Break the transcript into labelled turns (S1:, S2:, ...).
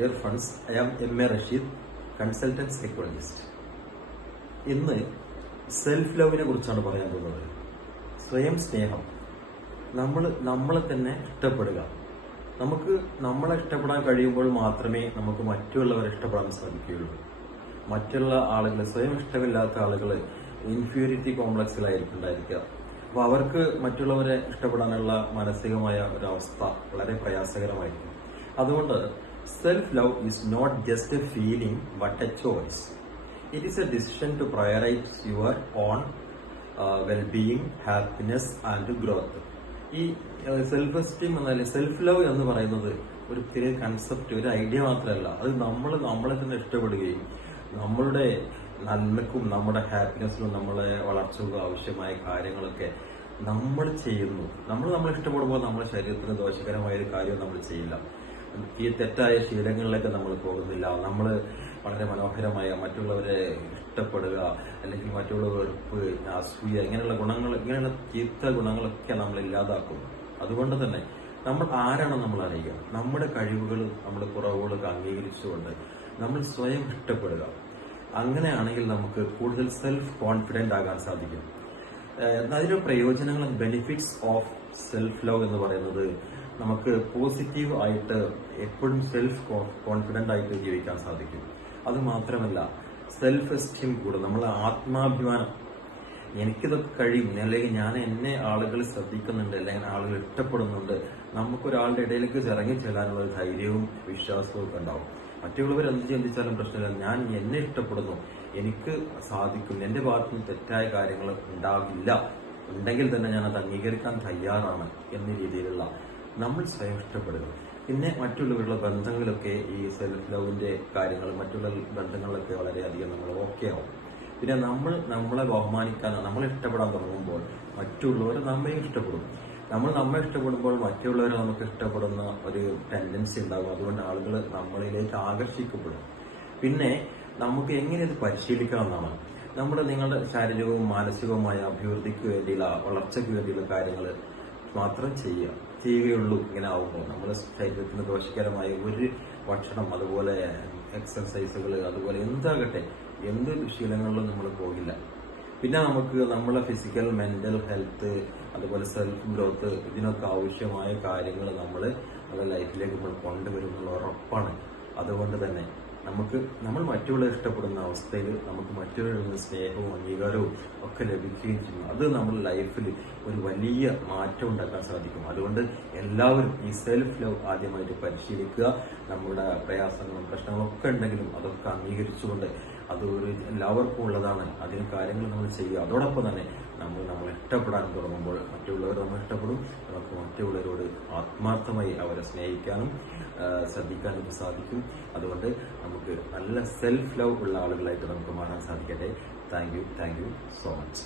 S1: Dear friends I am M A Rasheed consultants psychologist ഇന്ന് self ലവിനെ കുറിച്ചാണ് പറയാൻ പോകുന്നത്. സ്വയം സ്നേഹം. നമ്മൾ നമ്മളെ തന്നെ ഇഷ്ടപ്പെടുക. നമുക്ക് നമ്മളെ ഇഷ്ടപ്പെടാൻ കഴിയുമ്പോൾ മാത്രമേ നമുക്ക് മറ്റുള്ളവരെ ഇഷ്ടപ്പെടാൻ സാധിക്കുകയുള്ളൂ. മറ്റുള്ള ആളുകൾ സ്വയം ഇഷ്ടമില്ലാത്ത ആളുകൾ ഇൻഫീരിയറിറ്റി കോംപ്ലക്സിലായിരിക്കും ഉണ്ടായിരിക്കുക അപ്പോൾ അവർക്ക് മറ്റുള്ളവരെ ഇഷ്ടപ്പെടാനുള്ള മാനസികമായ ഒരവസ്ഥ വളരെ പ്രയാസകരമായിരിക്കും. അതുകൊണ്ട് self love is not just a feeling but a choice it is a decision to prioritize your own wellbeing happiness and growth ഈ സെൽഫ് എസ്റ്റീം എന്നാൽ സെൽഫ് ലവ് എന്ന് പറയുന്നത് ഒരു ചെറിയ കൺസെപ്റ്റ് ഒരു ഐഡിയ മാത്രമല്ല. അത് നമ്മൾ നമ്മളെ തന്നെ ഇഷ്ടപ്പെടുകയും നമ്മളുടെ നന്മക്കും നമ്മുടെ ഹാപ്പിനെസ്സിനും നമ്മളെ വളർച്ചക്കും ആവശ്യമായ കാര്യങ്ങളൊക്കെ നമ്മൾ ചെയ്യുന്നു. നമ്മൾ നമ്മൾ ഇഷ്ടപ്പെടുമ്പോൾ നമ്മുടെ ശരീരത്തിന് ദോഷകരമായ ഒരു കാര്യം നമ്മൾ ചെയ്യില്ല. ഈ തെറ്റായ ശീലങ്ങളിലേക്ക് നമ്മൾ പോകുന്നില്ല. നമ്മൾ വളരെ മനോഹരമായ മറ്റുള്ളവരെ ഇഷ്ടപ്പെടുക അല്ലെങ്കിൽ മറ്റുള്ളവർ വെറുപ്പ് അസൂയ ഇങ്ങനെയുള്ള ഗുണങ്ങൾ ഇങ്ങനെയുള്ള ചീത്ത ഗുണങ്ങളൊക്കെ നമ്മൾ ഇല്ലാതാക്കും. അതുകൊണ്ട് തന്നെ നമ്മൾ ആരാണോ നമ്മൾ അറിയുക. നമ്മുടെ കഴിവുകൾ നമ്മുടെ കുറവുകളൊക്കെ അംഗീകരിച്ചുകൊണ്ട് നമ്മൾ സ്വയം ഇഷ്ടപ്പെടുക. അങ്ങനെയാണെങ്കിൽ നമുക്ക് കൂടുതൽ സെൽഫ് കോൺഫിഡന്റ് ആകാൻ സാധിക്കും. ഏഹ് അതിന്റെ പ്രയോജനങ്ങളും ബെനിഫിറ്റ്സ് ഓഫ് സെൽഫ് ലവ് എന്ന് പറയുന്നത് നമുക്ക് പോസിറ്റീവ് ആയിട്ട് എപ്പോഴും സെൽഫ് കോൺഫിഡന്റ് ആയിട്ട് ജീവിക്കാൻ സാധിക്കും. അത് മാത്രമല്ല സെൽഫ് എസ്റ്റീം കൂടും നമ്മളെ ആത്മാഭിമാനം. എനിക്കിതൊക്കെ കഴിയും. അല്ലെങ്കിൽ ഞാൻ എന്നെ ആളുകൾ ശ്രദ്ധിക്കുന്നുണ്ട് അല്ലെങ്കിൽ ആളുകൾ ഇഷ്ടപ്പെടുന്നുണ്ട്. നമുക്കൊരാളുടെ ഇടയിലേക്ക് ഇറങ്ങി ചെല്ലാനുള്ള ഒരു ധൈര്യവും വിശ്വാസവും ഒക്കെ ഉണ്ടാവും. മറ്റുള്ളവർ എന്ത് ചിന്തിച്ചാലും പ്രശ്നമില്ല. ഞാൻ എന്നെ ഇഷ്ടപ്പെടുന്നു. എനിക്ക് സാധിക്കും. എന്റെ ഭാഗത്തു നിന്ന് തെറ്റായ കാര്യങ്ങൾ ഉണ്ടാകില്ല ഉണ്ടെങ്കിൽ തന്നെ ഞാൻ അത് അംഗീകരിക്കാൻ തയ്യാറാണ് എന്ന രീതിയിലുള്ള നമ്മൾ സ്വയം ഇഷ്ടപ്പെടുക പിന്നെ മറ്റുള്ളവരുടെ ബന്ധങ്ങളൊക്കെ ഈ സെൽഫ് ലവിന്റെ കാര്യങ്ങൾ മറ്റുള്ള ബന്ധങ്ങളിലൊക്കെ വളരെയധികം നമ്മൾ ഓക്കെ ആവും. പിന്നെ നമ്മൾ നമ്മളെ ബഹുമാനിക്കാൻ നമ്മൾ ഇഷ്ടപ്പെടാൻ തുടങ്ങുമ്പോൾ മറ്റുള്ളവർ നമ്മെ ഇഷ്ടപ്പെടും. നമ്മൾ നമ്മെ ഇഷ്ടപ്പെടുമ്പോൾ മറ്റുള്ളവരെ നമുക്ക് ഇഷ്ടപ്പെടുന്ന ഒരു ടെൻഡൻസി ഉണ്ടാകും. അതുകൊണ്ട് ആളുകൾ നമ്മളിലേക്ക് ആകർഷിക്കപ്പെടും. പിന്നെ നമുക്ക് എങ്ങനെ ഇത് പരിശീലിക്കണം എന്നാണ്. നമ്മുടെ നിങ്ങളുടെ ശാരീരികവും മാനസികവുമായ അഭിവൃദ്ധിക്ക് വേണ്ടിയുള്ള വളർച്ചയ്ക്ക് വേണ്ടിയുള്ള കാര്യങ്ങൾ മാത്രം ചെയ്യുക. ചെയ്യുകയുള്ളൂ ഇങ്ങനെ ആവുമ്പോൾ നമ്മുടെ ശരീരത്തിന് ദോഷകരമായ ഒരു ഭക്ഷണം അതുപോലെ എക്സസൈസുകൾ അതുപോലെ എന്താകട്ടെ എന്ത് ശീലങ്ങളിലും നമ്മൾ പോകില്ല. പിന്നെ നമുക്ക് നമ്മളെ ഫിസിക്കൽ മെന്റൽ ഹെൽത്ത് അതുപോലെ സെൽഫ് ഗ്രോത്ത് ഇതിനൊക്കെ ആവശ്യമായ കാര്യങ്ങൾ നമ്മൾ നമ്മുടെ ലൈഫിലേക്ക് നമ്മൾ കൊണ്ടുവരുന്നുള്ള ഉറപ്പാണ്. അതുകൊണ്ട് തന്നെ നമുക്ക് നമ്മൾ മറ്റുള്ളവരെ ഇഷ്ടപ്പെടുന്ന അവസ്ഥയിൽ നമുക്ക് മറ്റുള്ളവരിൽ നിന്ന് സ്നേഹവും അംഗീകാരവും ഒക്കെ ലഭിക്കുകയും ചെയ്യും അത് നമ്മുടെ ലൈഫിൽ ഒരു വലിയ മാറ്റം ഉണ്ടാക്കാൻ സാധിക്കും. അതുകൊണ്ട് എല്ലാവരും ഈ സെൽഫ് ലവ് ആദ്യമായിട്ട് പരിശീലിക്കുക. നമ്മുടെ പ്രയാസങ്ങളും പ്രശ്നങ്ങളും ഒക്കെ ഉണ്ടെങ്കിലും അതൊക്കെ അംഗീകരിച്ചുകൊണ്ട് അത് ഒരു എല്ലാവർക്കും ഉള്ളതാണ്. അതിന് കാര്യങ്ങൾ നമ്മൾ ചെയ്യുക. അതോടൊപ്പം തന്നെ നമ്മൾ നമ്മൾ ഇഷ്ടപ്പെടാൻ തുടങ്ങുമ്പോൾ മറ്റുള്ളവർ നമ്മൾ ഇഷ്ടപ്പെടും. നമുക്ക് മറ്റുള്ളവരോട് ആത്മാർത്ഥമായി അവരെ സ്നേഹിക്കാനും ശ്രദ്ധിക്കാനും സാധിക്കും. അതുകൊണ്ട് നമുക്ക് നല്ല സെൽഫ് ലവ് ഉള്ള ആളുകളായിട്ട് നമുക്ക് മാറാൻ സാധിക്കട്ടെ. Thank you thank you so much